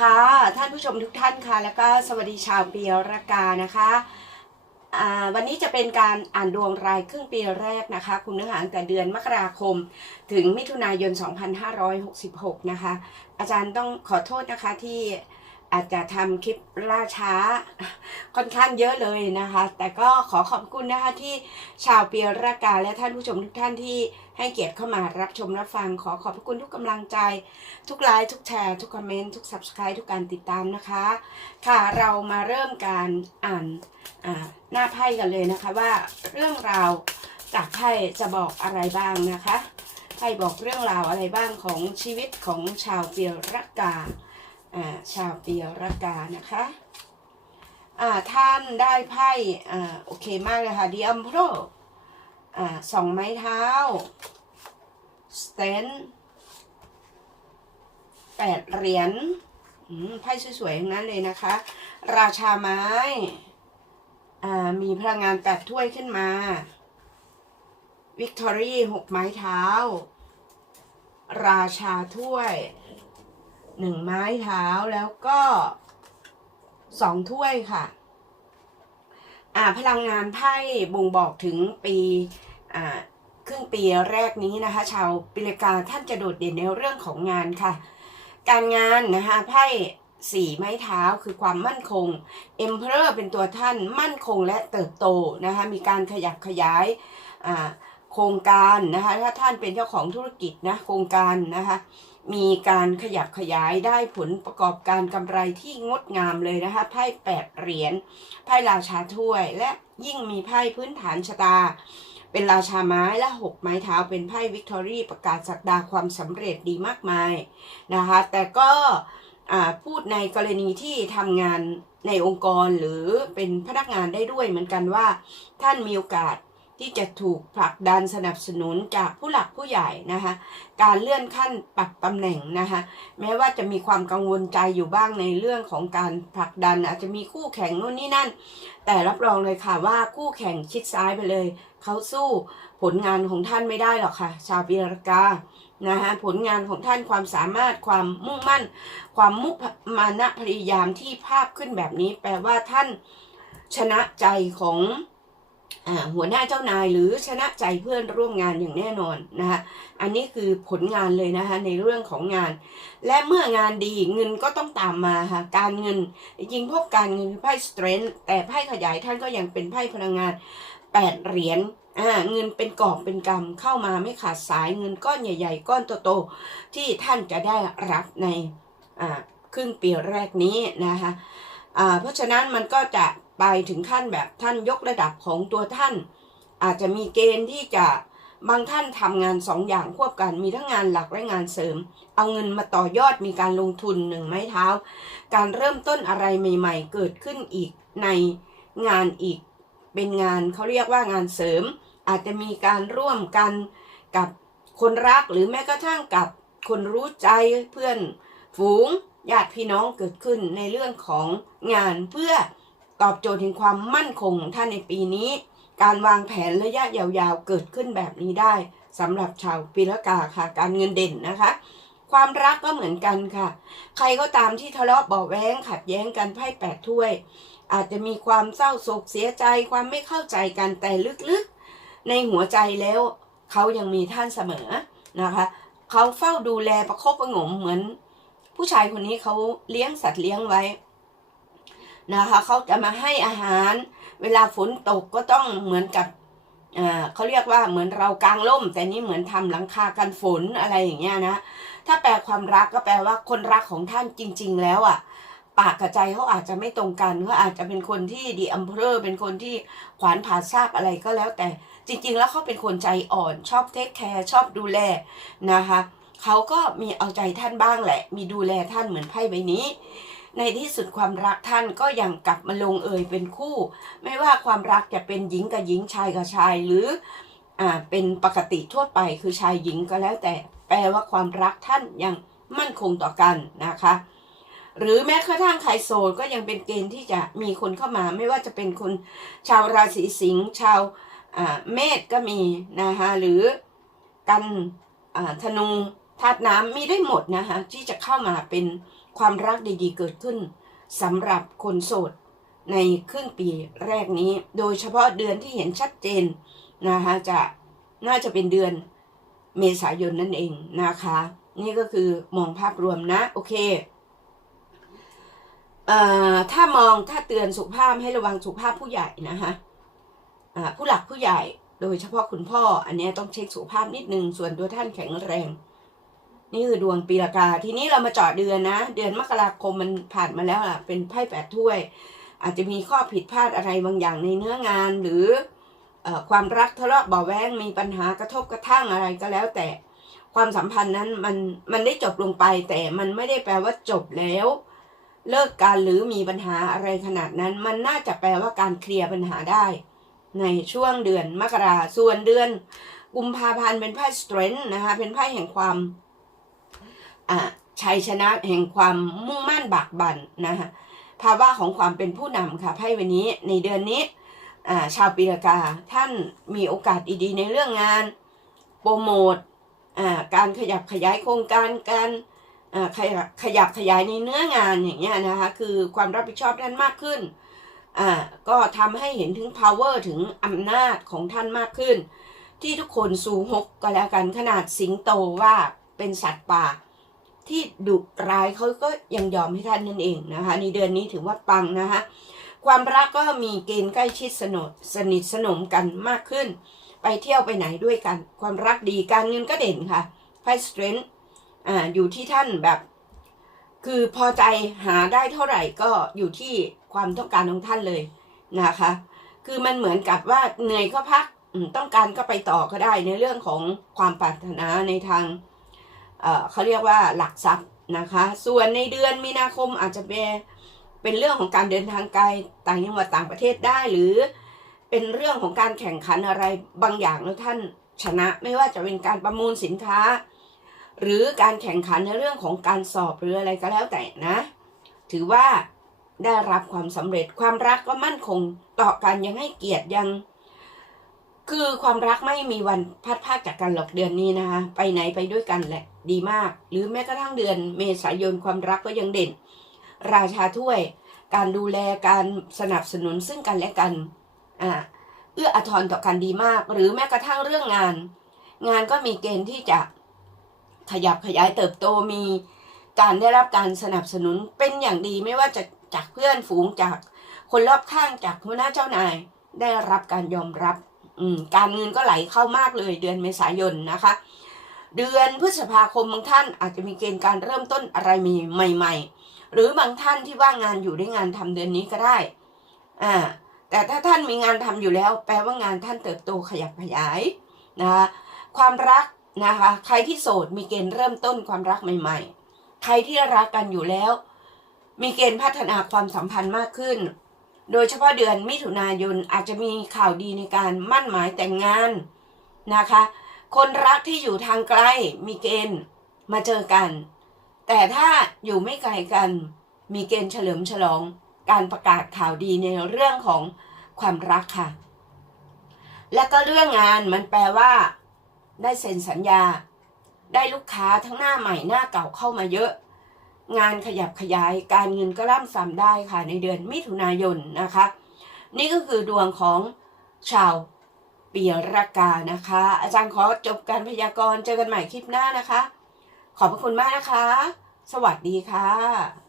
ค่ะ ท่านผู้ชมทุกท่านค่ะ แล้วก็สวัสดีชาวปีรากานะคะวันนี้จะเป็นการอ่านดวงรายครึ่งปีแรกนะคะคุณเนื้อหาตั้งแต่เดือนมกราคม ถึงมิถุนายน 2566 นะคะ อาจารย์ต้องขอโทษนะคะที่ อาจจะทำคลิปล่าช้าค่อนข้างเยอะเลยนะคะ แต่ก็ขอขอบคุณนะคะที่ชาวเปียรากาและท่านผู้ชมทุกท่านที่ให้เกียรติเข้ามารับชมรับฟัง ขอขอบพระคุณทุกกำลังใจ ทุกไลค์ทุกแชร์ ทุกคอมเมนต์ทุก subscribe ทุกการติดตามนะคะ ค่ะเรามาเริ่มการอ่านหน้าไพ่กันเลยนะคะว่าเรื่องราวจากไพ่จะบอกอะไรบ้างนะคะไพ่บอกเรื่องราวอะไรบ้างของชีวิตของชาวเปียรากา ชาวเปียรากานะคะท่านได้ไพ่โอเคมากเลยค่ะดีอัมโพรอ่สองไม้เท้าสเตนแปดเหรียญไพ่สวยๆทั้งนั้นเลยนะคะ ราชาไม้มีพลังงานแปดถ้วยขึ้นมาวิกตอรี่หกไม้เท้า ราชาถ้วย หนึ่งไม้เท้าแล้วก็สองถ้วยค่ะ อ่าพลังงานไพ่บ่งบอกถึงปีอ่าครึ่งปีแรกนี้นะคะ ชาวปิเลกาท่านจะโดดเด่นในเรื่องของงานค่ะ การงานนะคะไพ่สี่ไม้เท้าคือความมั่นคง Emperor เป็นตัวท่านมั่นคงและเติบโตนะคะมีการขยับขยายอ่าโครงการนะคะถ้าท่านเป็นเจ้าของธุรกิจนะโครงการนะคะ มีการขยับขยายได้ผลประกอบการกำไรที่งดงามเลยนะคะไพ่แปดเหรียญไพ่ราชาถ้วย และยิ่งมีไพ่พื้นฐานชะตา เป็นราชาไม้และหกไม้เท้าเป็นไพ่วิกตอรี่ประกาศสักดาความสำเร็จดีมากมายนะคะ แต่ก็พูดในกรณีที่ทำงานในองค์กรหรือเป็นพนักงานได้ด้วยเหมือนกันว่าท่านมีโอกาส ที่จะถูกผลักดันสนับสนุนจากผู้หลักผู้ใหญ่นะคะการเลื่อนขั้นปรับตำแหน่งนะคะแม้ว่าจะมีความกังวลใจอยู่บ้างในเรื่องของการผลักดันอาจจะมีคู่แข่งโน่นนี่นั่น แต่รับรองเลยค่ะว่าคู่แข่งชิดซ้ายไปเลย เขาสู้ผลงานของท่านไม่ได้หรอกค่ะ ชาวปีรกานะคะผลงานของท่านความสามารถความมุ่งมั่น ความมุมานะพยายามที่ภาพขึ้นแบบนี้ แปลว่าท่านชนะใจของ หัวหน้าเจ้านายหรือชนะใจเพื่อนร่วมงานอย่างแน่นอนนะคะอันนี้คือผลงานเลยนะคะในเรื่องของงาน และเมื่องานดีเงินก็ต้องตามมาค่ะการเงินจริงพวกการเงินคือไพ่สเตรนท์แต่ไพ่ขยายท่านก็ยังเป็นไพ่พลังงานแปดเหรียญเงินเป็นกอบเป็นกำเข้ามาไม่ขาดสายเงินก้อนใหญ่ ๆ ก้อนโตๆที่ท่านจะได้รับในครึ่งปีแรกนี้นะคะอ่าเพราะฉะนั้นมันก็จะ ไปถึงขั้นแบบท่านยกระดับของตัวท่าน อาจจะมีเกณฑ์ที่จะบางท่านทำงานสองอย่างควบกันมีทั้งงานหลักและงานเสริม เอาเงินมาต่อยอดมีการลงทุนหนึ่งไม้เท้า การเริ่มต้นอะไรใหม่ๆ เกิดขึ้นอีกในงานอีก เป็นงานเขาเรียกว่างานเสริม อาจจะมีการร่วมกันกับคนรักหรือแม้กระทั่งกับคนรู้ใจเพื่อนฝูงญาติพี่น้องเกิดขึ้นในเรื่องของงานเพื่อ ตอบโจทย์ถึงความมั่นคงของท่านในปีนี้ การวางแผนระยะยาวๆ เกิดขึ้นแบบนี้ได้สำหรับชาวปีละกาค่ะ การเงินเด่นนะคะ ความรักก็เหมือนกันค่ะ ใครก็ตามที่ทะเลาะเบาแว้งขัดแย้งกันไพ่แปดถ้วย อาจจะมีความเศร้าโศกเสียใจความไม่เข้าใจกันแต่ลึกๆ ในหัวใจแล้วเขายังมีท่านเสมอนะคะเขาเฝ้าดูแลประคบประหงมเหมือน ผู้ชายคนนี้เขาเลี้ยงสัตว์เลี้ยงไว้ นะคะเขาจะมาให้อาหาร เวลาฝนตกก็ต้องเหมือนกับเขาเรียกว่าเหมือนเรากางร่ม แต่นี่เหมือนทำหลังคากันฝนอะไรอย่างเงี้ยนะถ้าแปลความรักก็แปลว่าคนรักของท่านจริง ๆ แล้วอะปากกับใจเขาอาจจะไม่ตรงกันเขาอาจจะเป็นคนที่ดีอัมเพอร์เป็นคนที่ขวานผ่าซากอะไรก็แล้ว แต่จริง ๆ แล้วเขาเป็นคนใจอ่อนชอบเทคแคร์ชอบดูแลนะคะเขาก็มีเอาใจท่านบ้างแหละ มีดูแลท่านเหมือนไพ่ใบนี้ ในที่สุดความรักท่านก็ยังกลับมาลงเอยเป็นคู่ ไม่ว่าความรักจะเป็นหญิงกับหญิงชายกับชายหรืออ่าเป็นปกติทั่วไปคือชายหญิงก็แล้วแต่แปลว่าความรักท่านยังมั่นคงต่อกันนะคะ หรือแม้กระทั่งใครโสดก็ยังเป็นเกณฑ์ที่จะมีคนเข้ามา ไม่ว่าจะเป็นคนชาวราศีสิงห์ชาวอ่าเมษก็มีนะคะหรือกันอ่าธนูธาตุน้ำมีได้หมดนะคะที่จะเข้ามาเป็น ความรักดีๆ เกิดขึ้นสำหรับคนโสดในครึ่งปีแรกนี้ โดยเฉพาะเดือนที่เห็นชัดเจนนะคะจะน่าจะเป็นเดือนเมษายนนั่นเองนะคะ นี่ก็คือมองภาพรวมนะโอเคเอ่อถ้ามองถ้าเตือนสุขภาพให้ระวังสุขภาพผู้ใหญ่นะคะผู้หลักผู้ใหญ่โดยเฉพาะคุณพ่อ อันนี้ต้องเช็คสุขภาพนิดนึง ส่วนตัวท่านแข็งแรง นี่คือดวงปีละกา ทีนี้เรามาเจาะเดือนนะ เดือนมกราคมมันผ่านมาแล้วล่ะ เป็นไพ่แปดถ้วย อาจจะมีข้อผิดพลาดอะไรบางอย่างในเนื้องานหรืออความรักทะเลาะเบาแวงมีปัญหากระทบกระทั่งอะไรก็แล้ว แต่ความสัมพันธ์นั้นมันมันได้จบลงไป แต่มันไม่ได้แปลว่าจบแล้ว เลิกกันหรือมีปัญหาอะไรขนาดนั้น มันน่าจะแปลว่าการเคลียร์ปัญหาได้ ในช่วงเดือนมกราส่วนเดือน กุมภาพันธ์เป็นไพ่ strength นะคะเป็นไพ่แห่งความ ชัยชนะแห่งความมุ่งมั่นบากบั่นนะคะภาวะของความเป็นผู้นำค่ะไพ่วันนี้ในเดือนนี้ชาวปีละกาท่านมีโอกาสดีๆในเรื่องงาน โปรโมทการขยับขยายโครงการการขยับขยับขยายในเนื้องานอย่างเงี้ยนะคะคือความรับผิดชอบท่านมากขึ้นก็ทำให้เห็นถึง power ถึงอำนาจของท่านมากขึ้น ที่ทุกคนสู่หกก็แล้วกันขนาดสิงโตว่าเป็นสัตว์ป่า ที่ดุร้ายเขาก็ยังยอมให้ท่านนั่นเองนะคะ ในเดือนนี้ถือว่าปังนะคะความรักก็มีเกณฑ์ใกล้ชิดสนทสนิทสนมกันมากขึ้น ไปเที่ยวไปไหนด้วยกัน ความรักดีการเงินก็เด่นค่ะไพ่สเตรนท์อ่าอยู่ที่ท่านแบบ คือพอใจหาได้เท่าไหร่ก็อยู่ที่ความต้องการของท่านเลยนะคะ คือมันเหมือนกับว่าเหนื่อยก็พักต้องการก็ไปต่อก็ได้ในเรื่องของความปรารถนาในทาง เขาเรียกว่าหลักทรัพย์นะคะ ส่วนในเดือนมีนาคมอาจจะเป็นเป็นเรื่องของการเดินทางไกลต่างจังหวัดต่างประเทศได้ หรือเป็นเรื่องของการแข่งขันอะไรบางอย่างแล้วท่านชนะไม่ว่าจะเป็นการประมูลสินค้า หรือการแข่งขันในเรื่องของการสอบหรืออะไรก็แล้วแต่นะ ถือว่าได้รับความสำเร็จความรักก็มั่นคงต่อกันยังให้เกียรติยัง คือความรักไม่มีวันพัดพากจากกันหรอกเดือนนี้นะคะ ไปไหนไปด้วยกันแหละดีมาก หรือแม้กระทั่งเดือนเมษายนความรักก็ยังเด่น ราชาถ้วย การดูแลการสนับสนุนซึ่งกันและกันอ่าเอื้ออาทรต่อกันดีมาก หรือแม้กระทั่งเรื่องงาน งานก็มีเกณฑ์ที่จะขยับขยายเติบโตมีการได้รับการสนับสนุนเป็นอย่างดีไม่ว่าจะจากเพื่อนฝูงจากคนรอบข้างจากหัวหน้าเจ้านายได้รับการยอมรับ การเงินก็ไหลเข้ามากเลยเดือนเมษายนนะคะ เดือนพฤษภาคมบางท่านอาจจะมีเกณฑ์การเริ่มต้นอะไรมีใหม่ ๆ หรือบางท่านที่ว่างงานอยู่ได้งานทำเดือนนี้ก็ได้อ่าแต่ถ้าท่านมีงานทำอยู่แล้ว แปลว่างานท่านเติบโตขยับขยายนะคะความรักนะคะใครที่โสดมีเกณฑ์เริ่มต้นความรักใหม่ ๆ ใครที่รักกันอยู่แล้ว มีเกณฑ์พัฒนาความสัมพันธ์มากขึ้น โดยเฉพาะเดือนมิถุนายนอาจจะมีข่าวดีในการมั่นหมายแต่งงานนะคะ คนรักที่อยู่ทางไกลมีเกณฑ์มาเจอกัน แต่ถ้าอยู่ไม่ไกลกัน มีเกณฑ์เฉลิมฉลองการประกาศข่าวดีในเรื่องของความรักค่ะ และก็เรื่องงานมันแปลว่า ได้เซ็นสัญญา ได้ลูกค้าทั้งหน้าใหม่หน้าเก่าเข้ามาเยอะ งานขยับขยายการเงินก็ร่ำซ้ำได้ค่ะในเดือนมิถุนายนนะคะ นี่ก็คือดวงของชาวปีรากานะคะ อาจารย์ขอจบการพยากรณ์เจอกันใหม่คลิปหน้านะคะ ขอบพระคุณมากนะคะ สวัสดีค่ะ